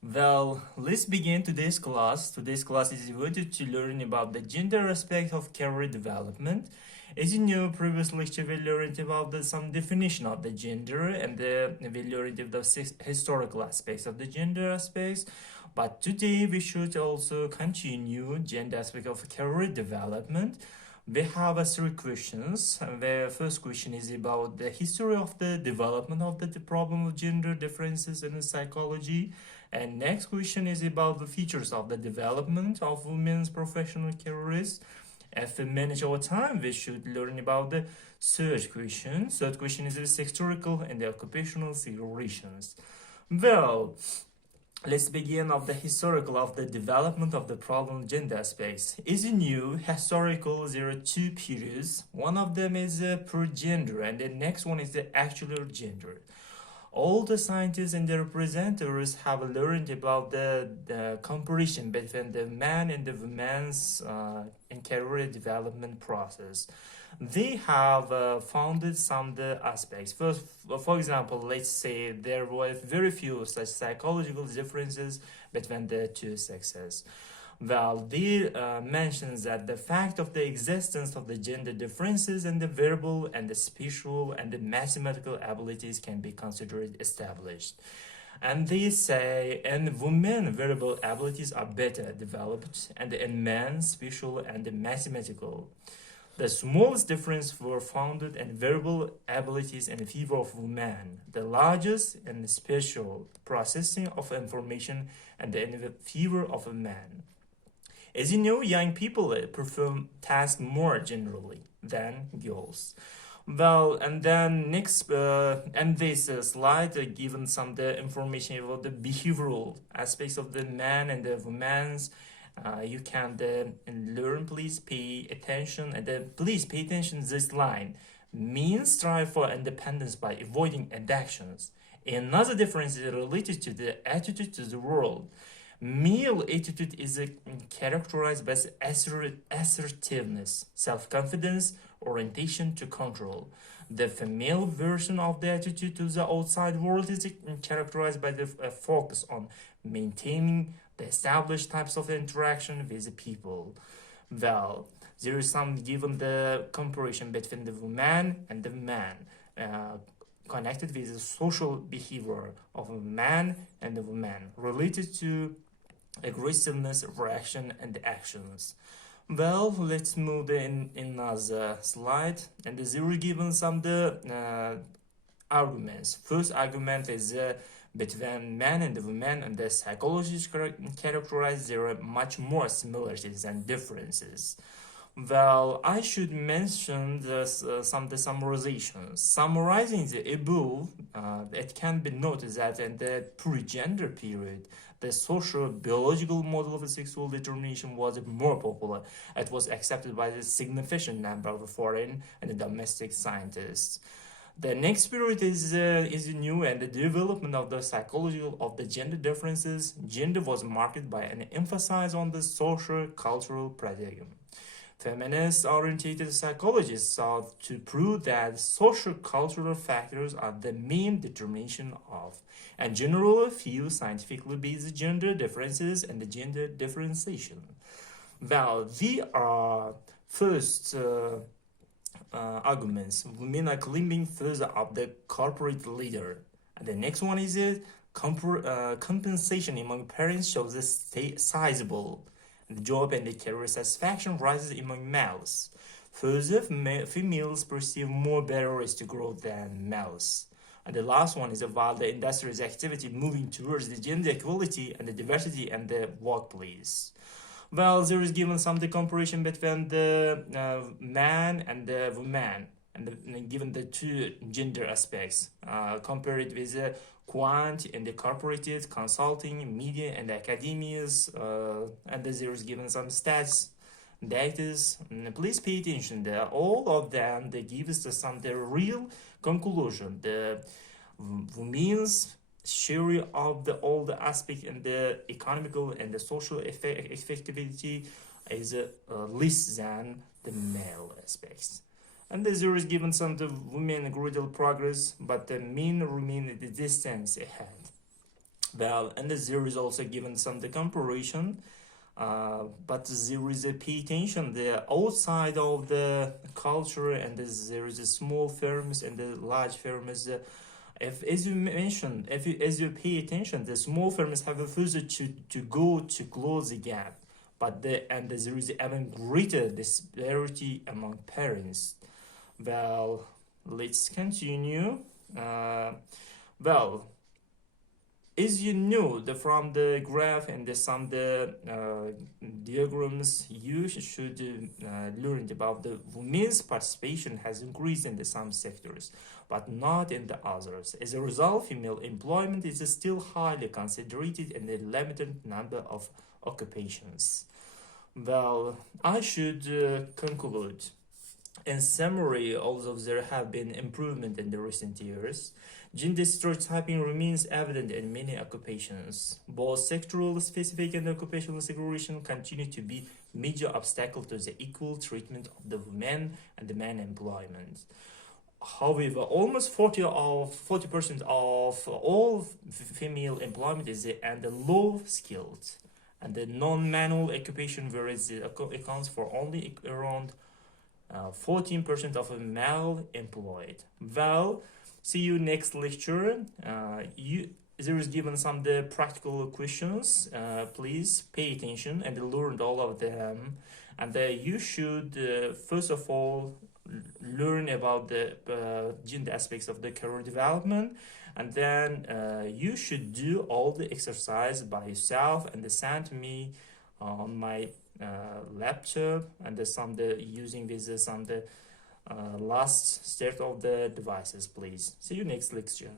Well, let's begin today's class. Today's class is devoted to learn about the gender aspect of career development. As you know, previous lecture we learned about some definition of the gender and we learned about the historical aspects of the gender aspects. But today we should also continue gender aspect of career development. We have three questions. The first question is about the history of the development of the problem of gender differences in psychology. And next question is about the features of the development of women's professional careers. If we manage our time, we should learn about the third question. Third question is the historical and the occupational situations. Well, let's begin of the historical of the development of the problem gender space. As you knew, historical there are two periods. One of them is per gender and the next one is the actual gender. All the scientists and the representatives have learned about the comparison between the man and the woman's in career development process. They have founded some of the aspects. First, for example, let's say there were very few such psychological differences between the two sexes. Well, they mentions that the fact of the existence of the gender differences in the verbal and the spatial and the mathematical abilities can be considered established. And they say in women verbal abilities are better developed and in men spatial and the mathematical. The smallest difference were found in verbal abilities in favor of women, the largest in the spatial processing of information and in favor of a man. As you know, young people perform tasks more generally than girls. Well, and then next, and this slide given some the information about the behavioral aspects of the man and the woman's. You can learn. Please pay attention, and please pay attention to this line. Men strive for independence by avoiding addictions. Another difference is related to the attitude to the world. Male attitude is characterized by assertiveness, self-confidence, orientation to control. The female version of the attitude to the outside world is characterized by the focus on maintaining the established types of interaction with the people. Well, there is some given the comparison between the woman and the man. Connected with the social behavior of a man and a woman related to aggressiveness, reaction, and actions. Well, let's move in another slide, and there is given some the arguments. First argument is between man and the woman, and the psychologists characterize there are much more similarities than differences. Well, I should mention some of the summarizations. Summarizing the above, it can be noted that in the pre-gender period, the social biological model of sexual determination was more popular. It was accepted by a significant number of foreign and domestic scientists. The next period is new, and the development of the psychological of the gender differences. Gender was marked by an emphasis on the social cultural paradigm. Feminist-oriented psychologists sought to prove that social cultural factors are the main determination of, and generally view scientifically based gender differences and the gender differentiation. Well, the first arguments. Women are climbing further up the corporate ladder. And the next one is compensation among parents shows a sizable. The job and the career satisfaction rises among males. Further, females perceive more barriers to growth than males. And the last one is about the industry's activity moving towards the gender equality and the diversity in the workplace. Well, there is given some the comparison between the man and the woman, and given the two gender aspects, compared with the quant in the corporate, consulting, media, and academias, and there is given some stats, data. Please pay attention. All of them they give us some the real conclusion. The women's share of all the aspect and the economical and the social effectivity is less than the male aspects. And there is given some the women gradual progress, but the men remain at the distance ahead. Well, and there is also given some the comparison, but there is a pay attention the outside of the culture, and there is a small firms and the large firms. If, as you mentioned, as you pay attention, the small firms have a further to go to close the gap, but there is even greater disparity among parents. Well, let's continue. Well, as you know, from the graph and some diagrams, you should learn about the women's participation has increased in some sectors, but not in the others. As a result, female employment is still highly concentrated in a limited number of occupations. Well, I should conclude. In summary, although there have been improvement in the recent years, gender stereotyping remains evident in many occupations. Both sectoral specific and occupational segregation continue to be major obstacles to the equal treatment of the women and the men employment. However, almost 40% of all female employment is and the low skilled and the non-manual occupation, whereas it accounts for only around 14% of male employed. Well, see you next lecture. There is given some the practical questions. Please pay attention and learn all of them. And you should first of all learn about the gender aspects of the career development, and then you should do all the exercise by yourself and send me on my laptop and using this last start of the devices. Please see you next lecture.